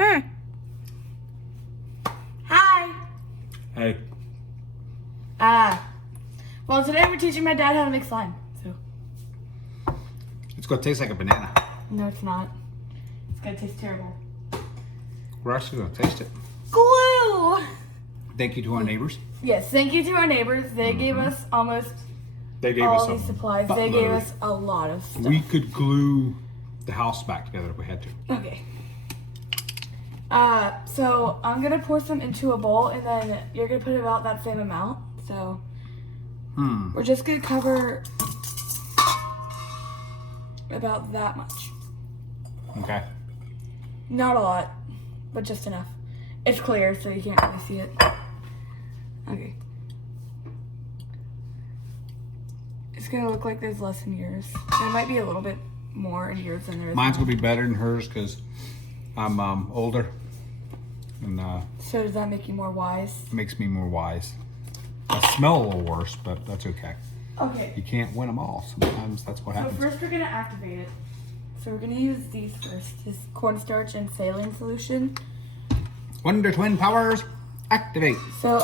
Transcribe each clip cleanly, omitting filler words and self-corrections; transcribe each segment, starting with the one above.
Huh. Hi. Hey. Well, today we're teaching my dad how to make slime. So. It's gonna taste like a banana. No, it's not. It's gonna taste terrible. We're actually gonna taste it. Glue. Thank you to our neighbors. Yes, thank you to our neighbors. They gave us almost They gave all us these a supplies. buttload. They gave us a lot of stuff. We could glue the house back together if we had to. Okay. So I'm gonna pour some into a bowl, and then you're gonna put about that same amount. So we're just gonna cover about that much. Okay. Not a lot, but just enough. It's clear, so you can't really see it. Okay. It's gonna look like there's less in yours. There might be a little bit more in yours than there is. Mine's gonna be better than hers because I'm older, and So does that make you more wise? makes me more wise. I smell a little worse, but that's okay. Okay. You can't win them all. Sometimes that's what So happens. first we're gonna activate it. So we're gonna use these first. This cornstarch and saline solution. Wonder Twin powers activate. So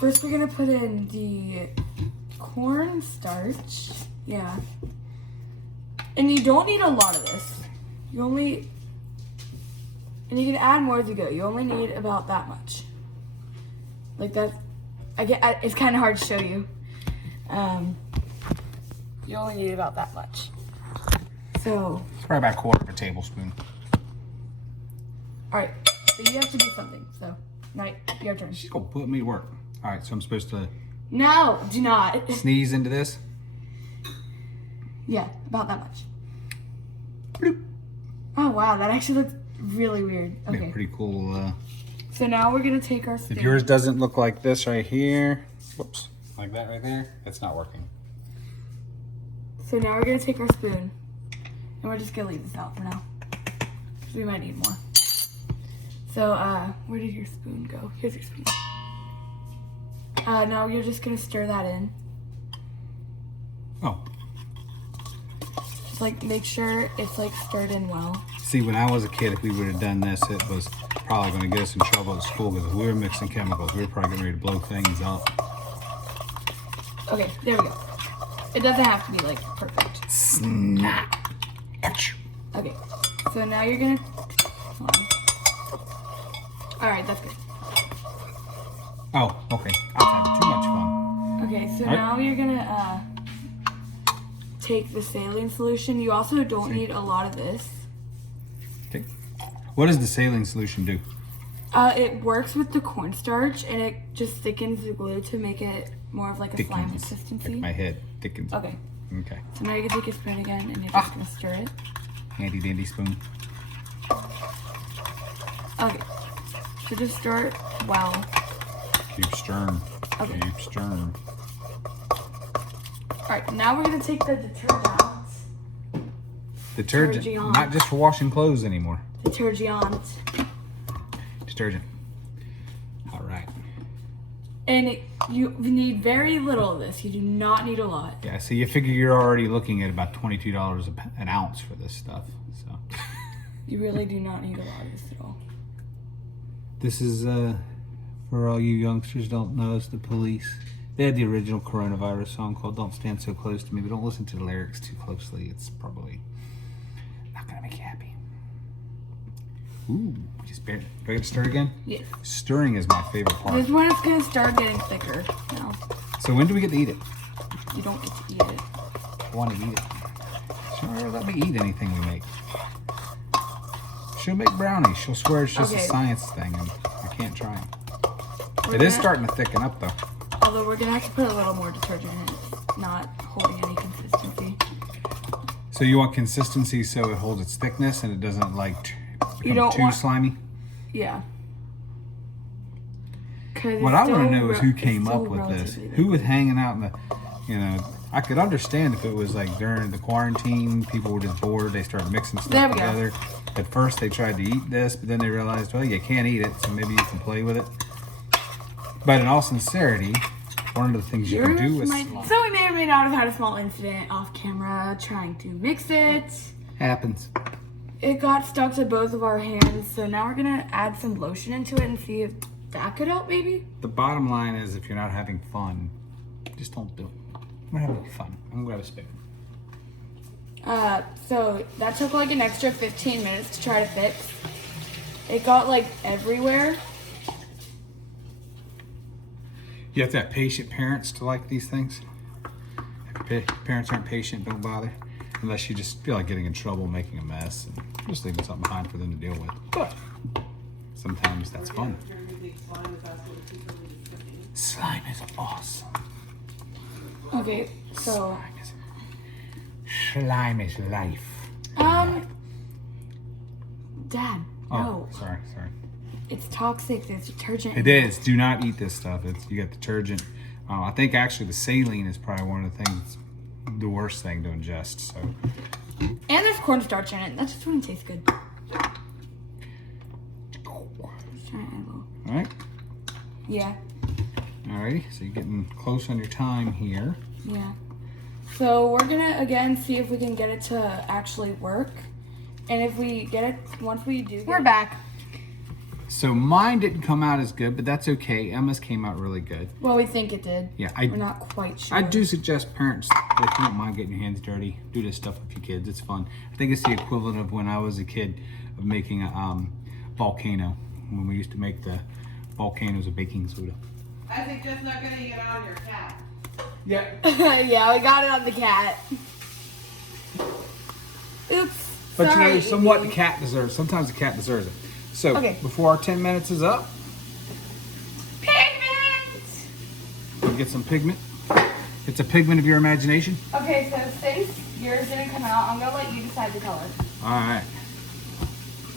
first we're gonna put in the cornstarch. Yeah. And you don't need a lot of this. You only, and you can add more as you go. You only need about that much. Like that. It's kind of hard to show you. You only need about that much. So. Probably about a quarter of a tablespoon. All right. So you have to do something. So, Mike, your turn. She's gonna put me to work. All right, so I'm supposed to No, do not. sneeze into this. Yeah, about that much. Bloop. Oh wow, that actually looks really weird. Be Okay. a pretty cool. So now we're gonna take our spoon. If yours doesn't look like this right here, whoops, like that right there, it's not working. So now we're gonna take our spoon, and we're just gonna leave this out for now, because we might need more. So where did your spoon go? Here's your spoon. Now you're just gonna stir that in. Oh, Just like make sure it's like stirred in well. see, when I was a kid, if we would have done this, it was probably going to get us in trouble at school because if we were mixing chemicals, we were probably getting ready to blow things up. Okay, there we go. It doesn't have to be like perfect. Snap. Ouch. Okay, so now you're gonna. Hold on. All right, that's good. Oh, okay. I was having too much fun. Okay, so All right. now you're gonna take the saline solution. You also don't need a lot of this. Okay. What does the saline solution do? It works with the cornstarch, and it just thickens the glue to make it more of like a slime Thickens. consistency. Like my head thickens. Okay, Okay. so now you can take your spoon again, and you're just gonna stir it. Handy dandy spoon. Okay, so just stir it well. Keep stirring. Okay. Keep stirring. All right, now we're gonna take the detergent. Detergent. Detergent. Not just for washing clothes anymore. Detergent. Detergent. All right. And you need very little of this. You do not need a lot. Yeah, so you figure you're already looking at about $22 an ounce for this stuff. So You really do not need a lot of this at all. this is for all you youngsters don't know, it's the Police. They had the original coronavirus song called "Don't Stand So Close to Me," but don't listen to the lyrics too closely. It's probably not gonna make you happy. Ooh, just barely. Do I get to stir again? Yes. Stirring is my favorite part. This one is gonna start getting thicker now. So when do we get to eat it? You don't get to eat it. I want to eat it. She'll never let me eat anything we make. She'll make brownies. She'll swear it's just a Okay. science thing, and I can't try them. We're It is gonna- starting to thicken up, though. Although we're gonna have to put a little more detergent in it. It's not holding any consistency. So you want consistency so it holds its thickness and it doesn't like become don't too want- slimy? Yeah. 'Cause What it's I want to still know is re- who it's came still up with this. relatively Who was liquid. hanging out in the, I could understand if it was like during the quarantine, people were just bored, they started mixing There stuff we go. together. At first they tried to eat this, but then they realized, well, you can't eat it, so maybe you can play with it. But in all sincerity, one of the things you can do is So we may or may not have had a small incident off camera trying to mix it. happens. It got stuck to both of our hands, so now we're gonna add some lotion into it and see if that could help, maybe? The bottom line is, if you're not having fun, just don't do it. We're having fun. I'm gonna grab a spoon. So that took like an extra 15 minutes to try to fix. It got like everywhere. You have to have patient parents to like these things. If your parents aren't patient, don't bother. Unless you just feel like getting in trouble, making a mess, and just leaving something behind for them to deal with. But sometimes that's fun. Slime is awesome. Okay, so Slime is life. Dad, Oh, no. sorry. It's toxic. There's detergent. It is. Do not eat this stuff. You got detergent. I think actually the saline is probably one of the things, the worst thing to ingest. So. And there's cornstarch in it. That just wouldn't taste good. All right. Yeah. Alrighty. So you're getting close on your time here. Yeah. So we're gonna again see if we can get it to actually work, and if we get it, once we do, we're back. So mine didn't come out as good, but that's okay. Emma's came out really good. Well, we think it did. Yeah, we're not quite sure. I do suggest parents, if you don't mind getting your hands dirty, do this stuff with your kids. It's fun. I think it's the equivalent of when I was a kid of making a volcano, when we used to make the volcanoes of baking soda. I think that's not gonna get on your cat. Yeah. Yeah, we got it on the cat. Oops. But sorry, you know, somewhat Evie. the cat deserves. Sometimes the cat deserves it. So Okay. before our 10 minutes is up, Pigment! we get some pigment. It's a pigment of your imagination. Okay, so since yours didn't come out, I'm gonna let you decide the color. All right.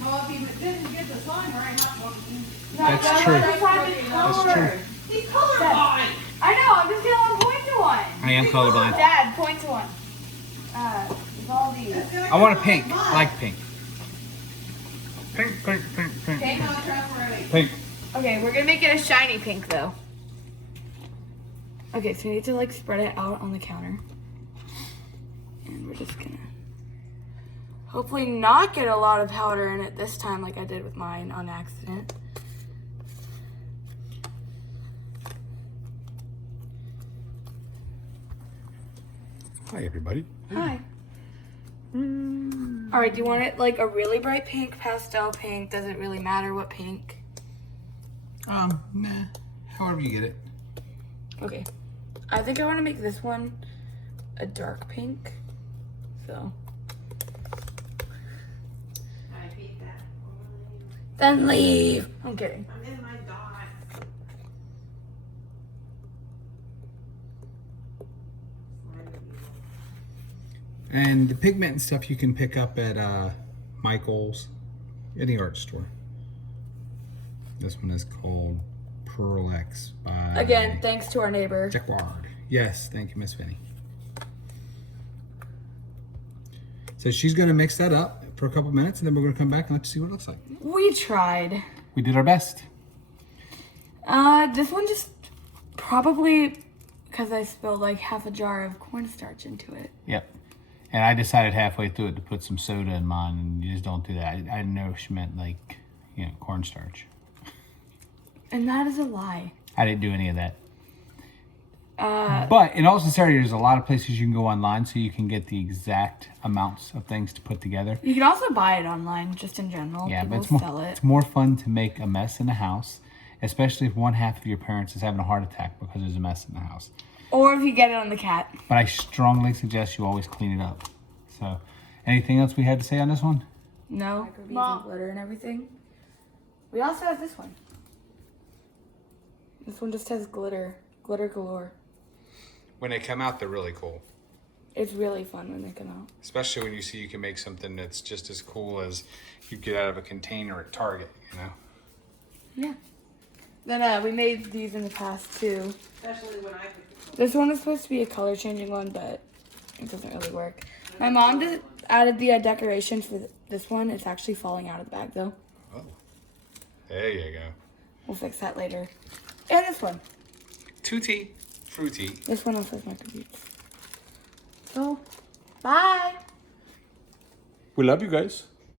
Well, if he didn't get the sign right, No, That's no, true. decide the That's color. true. he's colorblind. I know, I'm just gonna point to one. I am colorblind. Dad, point to one. With all these. I want a pink. I like pink. Pink. Pink? Pink. Okay, we're gonna make it a shiny pink though. Okay, so we need to like spread it out on the counter. And we're just gonna hopefully not get a lot of powder in it this time like I did with mine on accident. Hi, everybody. Hi. All right, do you want it like a really bright pink, pastel pink? Does it really matter what pink? Nah. However you get it. Okay. I think I want to make this one a dark pink. So. I hate that. Then leave. I'm kidding. I'm in my dot. And the pigment and stuff you can pick up at Michael's, any art store. This one is called Pearl X by Again, thanks to our neighbor. Jacquard. Yes, thank you, Miss Vinny. So she's going to mix that up for a couple minutes, and then we're going to come back and let you see what it looks like. We tried. We did our best. This one just probably because I spilled like half a jar of cornstarch into it. Yep. And I decided halfway through it to put some soda in mine, and you just don't do that. I didn't know she meant like, cornstarch. And that is a lie. I didn't do any of that. But in all sincerity, there's a lot of places you can go online so you can get the exact amounts of things to put together. You can also buy it online, just in general. Yeah, People but sell it. it's more fun to make a mess in the house, especially if one half of your parents is having a heart attack because there's a mess in the house. Or if you get it on the cat. But I strongly suggest you always clean it up. So, anything else we had to say on this one? No. Mom. Glitter and everything. We also have this one. This one just has glitter. Glitter galore. When they come out, they're really cool. It's really fun when they come out. Especially when you see you can make something that's just as cool as you get out of a container at Target, Yeah. Then we made these in the past too. Especially when I pick This one is supposed to be a color changing one, but it doesn't really work. My mom just added the decoration for this one. It's actually falling out of the bag though. Oh, there you go. We'll fix that later. And this one. Tutti frutti. This one also has microbeads. So, bye. We love you guys.